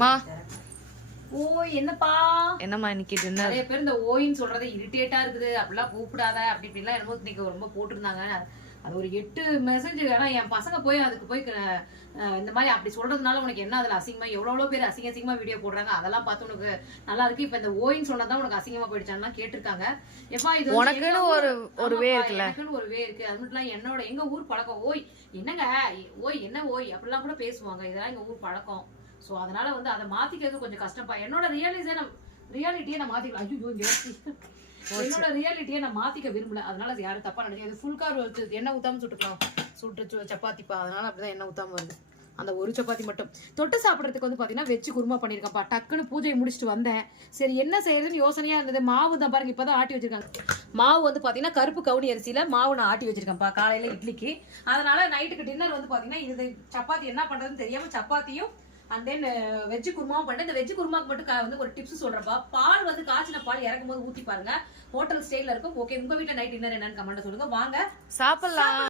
மா ஓய் என்னப்பா என்னம்மா இன்னைக்கு டின்னர்? நிறைய பேர் இந்த ஓயின்னு சொல்றது இரிட்டேட்டா இருக்குது, அப்படிலாம் கூப்பிடாத அப்படி இப்படிலாம் என்னமோ இன்னைக்கு ரொம்ப போட்டிருந்தாங்க. அது ஒரு 8 மெசேஜ். ஆனா என் பசங்க போய் அதுக்கு போய் இந்த மாதிரி அப்படி சொல்றதுனால உனக்கு என்ன அதுல அசிங்கமா, எவ்வளவு பேர் அசிங்கமா வீடியோ போடுறாங்க, அதெல்லாம் பார்த்து உனக்கு நல்லா இருக்கு. இப்ப இந்த ஓயின்னு சொன்னதான் உனக்கு அசிங்கமா போயிடுச்சான்னு கேட்டிருக்காங்க. எப்பா இது உனக்குன்னு ஒரு வே இருக்குல்ல, எனக்குன்னு ஒரு வே இருக்கு. அது மட்டும் இல்ல என்னோட எங்க ஊர் பழக்கம். ஓய் என்னங்க, ஓய் என்ன ஓய் அப்படிலாம் கூட பேசுவாங்க. இதெல்லாம் எங்க ஊர் பழக்கம். சோ அதனால வந்து அதை மாத்திக்கிறது கொஞ்சம் கஷ்டப்பா. என்னோட ரியாலிட்டியை நான் மாத்திக்கலாம். ஐயோ என்னோட ரியாலிட்டியை நான் மாத்திக்க விரும்பல. அதனால அது யாரும் தப்பா நினைச்சு அது ஃபுல் கார் எண்ணெய் ஊத்தாம சுட்டு சப்பாத்திப்பா. அதனால அப்படிதான் எண்ணெய் ஊத்தாம வருது. அந்த ஒரு சப்பாத்தி மட்டும் தொட்டு சாப்பிட்றதுக்கு வந்து பாத்தீங்கன்னா வெச்சு குருமா பண்ணிருக்கப்பா. டக்குன்னு பூஜையை முடிச்சுட்டு வந்தேன். சரி என்ன செய்யறதுன்னு யோசனையா இருந்தது. மாவு தான் பாருங்க இப்பதான் ஆட்டி வச்சிருக்காங்க. மாவு வந்து பாத்தீங்கன்னா கருப்பு கவுனி அரிசியில மாவு நான் ஆட்டி வச்சிருக்கேன்ப்பா காலையில இட்லிக்கு. அதனால நைட்டுக்கு டின்னர் வந்து பாத்தீங்கன்னா இது சப்பாத்தி என்ன பண்றதுன்னு தெரியாம சப்பாத்தியும் அண்ட் தென் வெஜ்ஜு குருமாவும் பண்ணேன். இந்த வெஜ்ஜு குருமாக்கு மட்டும் வந்து ஒரு டிப்ஸ் சொல்றப்பா. பால் வந்து காய்ச்சின பால் இறக்கும் போது ஊத்தி பாருங்க, ஹோட்டல் ஸ்டைல்ல இருக்கும். ஓகே, உங்க வீட்டுல நைட் டின்னர் என்னன்னு கமெண்ட் சொல்லுங்க. வாங்க சாப்பிடலாம்.